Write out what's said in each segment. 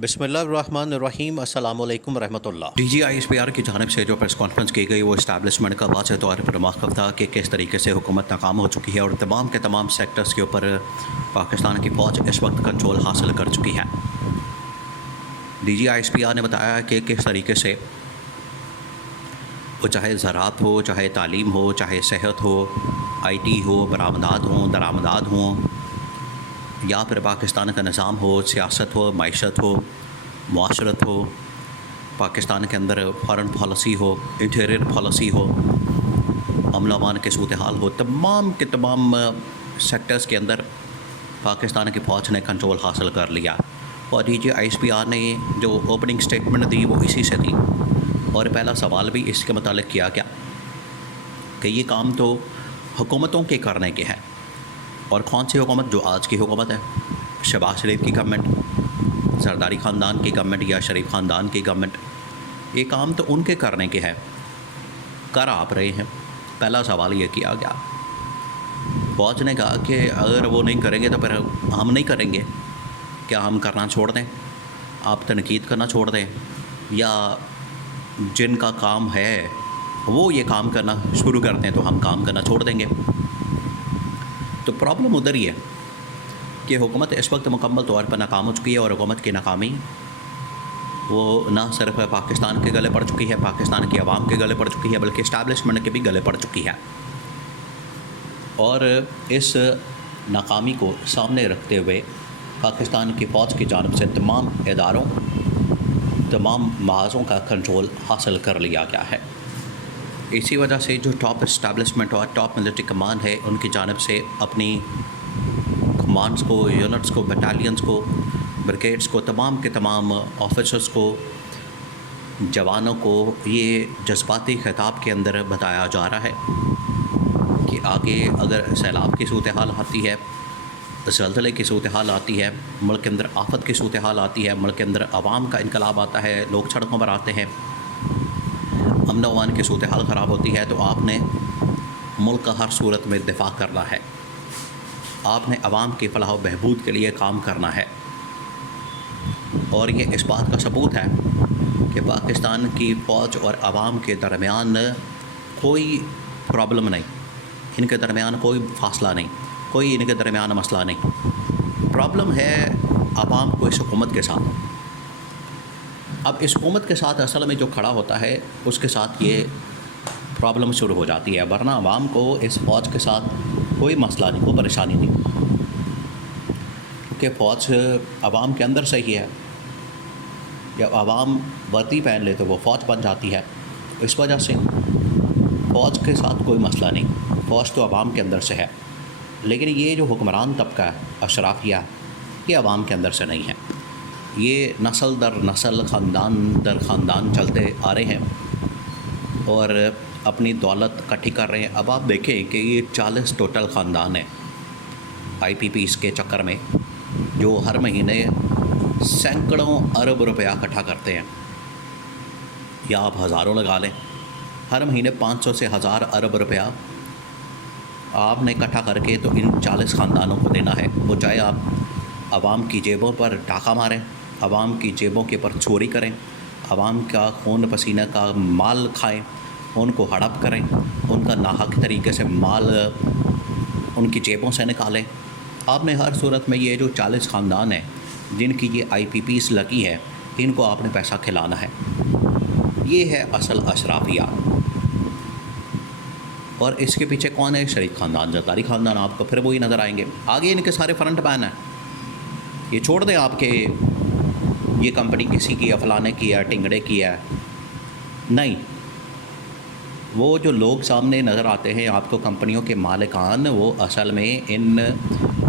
बिस्मिल्लाहिर्रहमानिर्रहीम अस्सलामुअलैकुम रहमतुल्लाह। DGISPR की जानिब से जो प्रेस कॉन्फ्रेंस की गई वो इस्टेब्लिशमेंट का वाज़ह तौर पर मौक़िफ़ था कि किस तरीके से हुकूमत नाकाम हो चुकी है और तमाम के तमाम सेक्टर्स के ऊपर पाकिस्तान की फ़ौज इस वक्त कंट्रोल हासिल कर चुकी है। DGISPR ने बताया कि किस तरीके से वो चाहे ज़राअत हो, चाहे तालीम हो, चाहे सेहत हो, IT हो, बरामदात हों, दरामदात हों, या फिर पाकिस्तान का निज़ाम हो, सियासत हो, मईशत हो, मुआशरत हो, पाकिस्तान के अंदर फ़ॉरेन पॉलिसी हो, इंटीरियर पॉलिसी हो, अमन अमान के सूरत हाल हो, तमाम के तमाम सेक्टर्स के अंदर पाकिस्तान की फ़ौज ने कंट्रोल हासिल कर लिया। और DGISPR ने जो ओपनिंग स्टेटमेंट दी वो इसी से दी। और पहला सवाल भी इसके मुतालिक किया गया कि ये काम तो हुकूमतों के करने के हैं। और कौन सी हुकूमत? जो आज की हुकूमत है, शहबाज शरीफ की गवर्नमेंट, जरदारी ख़ानदान की गवर्नमेंट या शरीफ ख़ानदान की गवर्नमेंट, ये काम तो उनके करने के हैं। कर आप रहे हैं? पहला सवाल ये किया गया। फ़ौज ने कहा कि अगर वो नहीं करेंगे तो फिर हम नहीं करेंगे। क्या हम करना छोड़ दें? आप तनकीद करना छोड़ दें? या जिनका काम है वो ये काम करना शुरू कर दें तो हम काम करना छोड़ देंगे? तो प्रॉब्लम उधर ही है कि हुकूमत इस वक्त मुकम्मल तौर पर नाकाम हो चुकी है। और हुकूमत की नाकामी वो ना सिर्फ पाकिस्तान के गले पड़ चुकी है, पाकिस्तान की आवाम के गले पड़ चुकी है, बल्कि इस्टेब्लिशमेंट के भी गले पड़ चुकी है। और इस नाकामी को सामने रखते हुए पाकिस्तान की फ़ौज की जानिब से तमाम इदारों, तमाम महाज़ों का कंट्रोल हासिल कर लिया गया है। इसी वजह से जो टॉप इस्टेब्लिशमेंट और टॉप मिलिट्री कमांड है, उनकी जानिब से अपनी कमांड्स को, यूनिट्स को, बटालियंस को, ब्रिगेड्स को, तमाम के तमाम ऑफिसर्स को, जवानों को ये जज्बाती ख़िताब के अंदर बताया जा रहा है कि आगे अगर सैलाब की सूरत हाल आती है, ज़लज़ले की सूरत हाल आती है, मुल्क के अंदर आफत की सूरत हाल आती है, मुल्क के अंदर आवाम का इनकलाब आता है, लोग सड़कों पर आते हैं, अमन अमान की सूरत हाल ख़राब होती है, तो आपने मुल्क का हर सूरत में दिफा करना है। आपने अवाम की फलाह व बहबूद के लिए काम करना है। और ये इस बात का सबूत है कि पाकिस्तान की फ़ौज और आवाम के दरमियान कोई प्रॉब्लम नहीं, इनके दरमियान कोई फासला नहीं, कोई इनके दरमियान मसला नहीं। प्रॉब्लम है आवाम को इस हुकूमत के साथ। अब इस हुकूमत के साथ असल में जो खड़ा होता है उसके साथ ये प्रॉब्लम शुरू हो जाती है, वरना आवाम को इस फ़ौज के साथ कोई मसला नहीं, कोई परेशानी नहीं, क्योंकि फ़ौज आवाम के अंदर से ही है। जब आवाम वर्दी पहन ले तो वो फ़ौज बन जाती है। इस वजह से फ़ौज के साथ कोई मसला नहीं, फ़ौज तो आवाम के अंदर से है। लेकिन ये जो हुक्मरान तबका है, अशराफिया, ये आवाम के अंदर से नहीं है। ये नस्ल दर नस्ल, ख़ानदान दर ख़ानदान चलते आ रहे हैं और अपनी दौलत इकट्ठी कर रहे हैं। अब आप देखें कि ये 40 टोटल ख़ानदान हैं IPPs के चक्कर में, जो हर महीने सैकड़ों अरब रुपया इकट्ठा करते हैं, या आप हज़ारों लगा लें। हर महीने 500 से 1000 अरब रुपया आपने इकट्ठा करके तो इन 40 ख़ानदानों को देना है। वो चाहे आप आवाम की जेबों पर डाका मारें, आवाम की जेबों के ऊपर चोरी करें, आवाम का खून पसीना का माल खाएं, उनको हड़प करें, उनका नाहक तरीके से माल उनकी जेबों से निकालें। आपने हर सूरत में ये जो 40 ख़ानदान हैं जिनकी ये IPPs लगी है, इनको आपने पैसा खिलाना है। ये है असल अशराफिया। और इसके पीछे कौन है? शरीफ ख़ानदान, जरदारी ख़ानदान। आपको फिर वही नज़र आएंगे। आगे इनके सारे फ्रंट मैन हैं। ये छोड़ दें आपके ये कंपनी किसी की है, फलाने की है, टिंगड़े की है, नहीं। वो जो लोग सामने नज़र आते हैं आपको, कंपनियों के मालिकान, वो असल में इन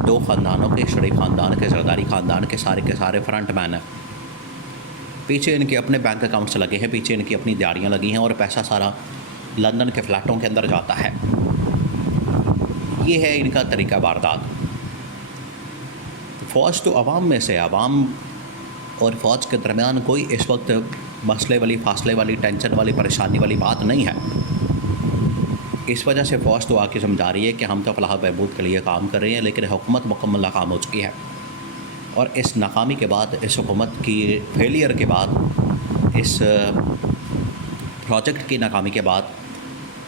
दो ख़ानदानों के, शरीफ ख़ानदान के, जरदारी ख़ानदान के सारे फ्रंट मैन हैं। पीछे इनके अपने बैंक अकाउंट्स लगे हैं, पीछे इनकी अपनी दिहाड़ियाँ लगी हैं और पैसा सारा लंदन के फ्लैटों के अंदर जाता है। ये है इनका तरीका वारदात। फ़ौज तो आवाम में से, आवाम और फ़ौज के दरमियान कोई इस वक्त मसले वाली, फासले वाली, टेंशन वाली, परेशानी वाली बात नहीं है। इस वजह से फ़ौज तो आके समझा रही है कि हम तो फलाह बहबूद के लिए काम कर रहे हैं, लेकिन हुकूमत मुकम्मल नाकाम हो चुकी है। और इस नाकामी के बाद, इस हुकूमत की फेलियर के बाद, इस प्रोजेक्ट की नाकामी के बाद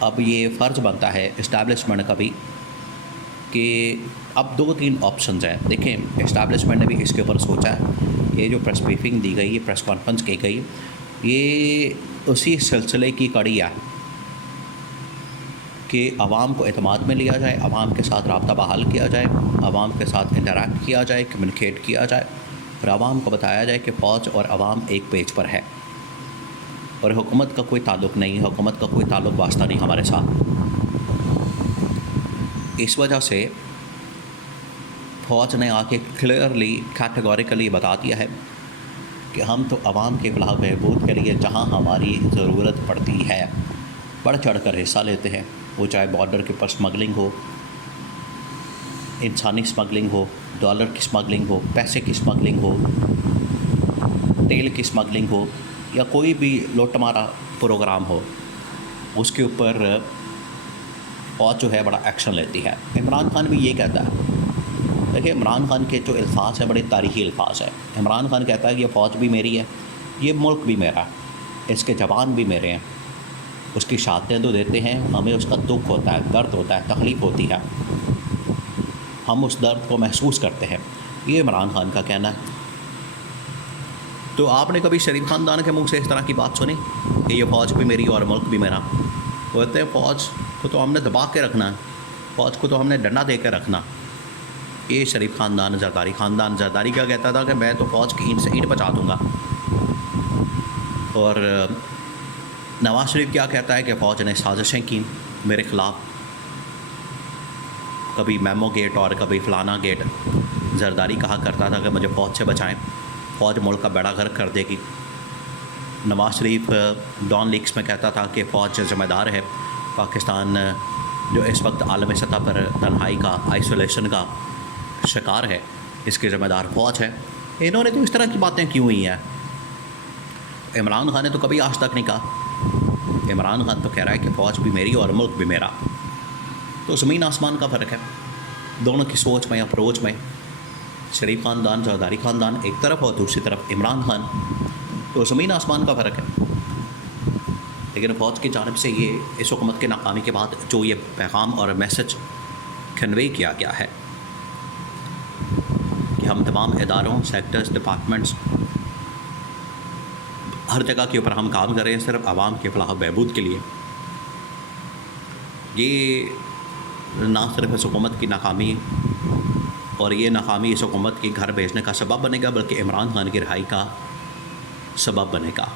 अब ये फ़र्ज़ बनता है इस्टेब्लिशमेंट का भी कि अब 2-3 ऑप्शंस हैं। देखें, इस्टेब्लिशमेंट ने भी इसके ऊपर सोचा है। ये जो प्रेस ब्रीफिंग दी गई, ये प्रेस कॉन्फ्रेंस की गई, ये उसी सिलसिले की कड़ी है कि आवाम को एतमाद में लिया जाए, आवाम के साथ रब्ता बहाल किया जाए, आवाम के साथ इंटरैक्ट किया जाए, कम्युनिकेट किया जाए और आवाम को बताया जाए कि फ़ौज और आवाम एक पेज पर है और हुकूमत का कोई ताल्लुक़ नहीं है, हुकूमत का कोई ताल्लुक़ वास्ता नहीं हमारे साथ। इस वजह से फ़ौज ने आके क्लियरली कैटेगोरिकली बता दिया है कि हम तो आवाम के फलाह बहबूद के लिए जहाँ हमारी ज़रूरत पड़ती है बढ़ चढ़ कर हिस्सा लेते हैं, वो चाहे बॉर्डर के ऊपर स्मगलिंग हो, इंसानी स्मगलिंग हो, डॉलर की स्मगलिंग हो, पैसे की स्मगलिंग हो, तेल की स्मगलिंग हो या कोई भी लूटमारा प्रोग्राम हो, उसके ऊपर फ़ौज जो है बड़ा एक्शन लेती है। इमरान खान भी ये कहता है। देखिए, इमरान खान के जो अल्फाज हैं बड़े तारीख़ी अल्फाज हैं। इमरान खान कहता है कि ये फ़ौज भी मेरी है, ये मुल्क भी मेरा है, इसके जवान भी मेरे हैं, उसकी शहादतें तो देते हैं, हमें उसका दुख होता है, दर्द होता है, तकलीफ़ होती है, हम उस दर्द को महसूस करते हैं। ये इमरान खान का कहना है। तो आपने कभी शरीफ ख़ानदान के मुंह से इस तरह की बात सुनी कि ये फ़ौज भी मेरी और मुल्क भी मेरा? वो कहते हैं फ़ौज को तो हमने दबा के रखना है, फ़ौज को तो हमने डंडा दे के रखना। ये शरीफ ख़ानदान, जरदारी ख़ानदान। जरदारी क्या कहता था कि मैं तो फ़ौज की ईंट से ईंट बचा दूँगा। और नवाज़ शरीफ क्या कहता है कि फ़ौज ने साजिशें की मेरे ख़िलाफ़, कभी मेमो गेट और कभी फ़लाना गेट। जरदारी कहा करता था कि मुझे फ़ौज से बचाएं, फ़ौज मुल्क का बेड़ा गर्क कर देगी। नवाज़ शरीफ डॉन लीक्स में कहता था कि फ़ौज ज़िम्मेदार है, पाकिस्तान जो इस वक्त आलमी सतह पर तन्हाई का, आइसोलेशन का शिकार है, इसकी ज़िम्मेदार फ़ौज है। इन्होंने तो इस तरह की बातें क्यों हुई हैं? इमरान खान ने तो कभी आज तक नहीं कहा। इमरान खान तो कह रहा है कि फ़ौज भी मेरी और मुल्क भी मेरा। तो ज़मीन आसमान का फ़र्क है दोनों की सोच में, अप्रोच में। शरीफ ख़ानदान, जरदारी ख़ानदान एक तरफ और दूसरी तरफ इमरान खान, तो ज़मीन आसमान का फ़र्क है। लेकिन फ़ौज की जानिब से ये इस हुकूमत के नाकामी के बाद जो ये पैगाम और मैसेज कन्वे किया गया है कि हम तमाम इदारों, सेक्टर्स, डिपार्टमेंट्स, हर जगह के ऊपर हम काम कर रहे हैं सिर्फ आवाम के फलाह बहबूद के लिए। ये ना सिर्फ इस हुकूमत की नाकामी और ये नाकामी इस हुकूमत की घर भेजने का सबब बनेगा, बल्कि इमरान खान की रिहाई का सबब बनेगा।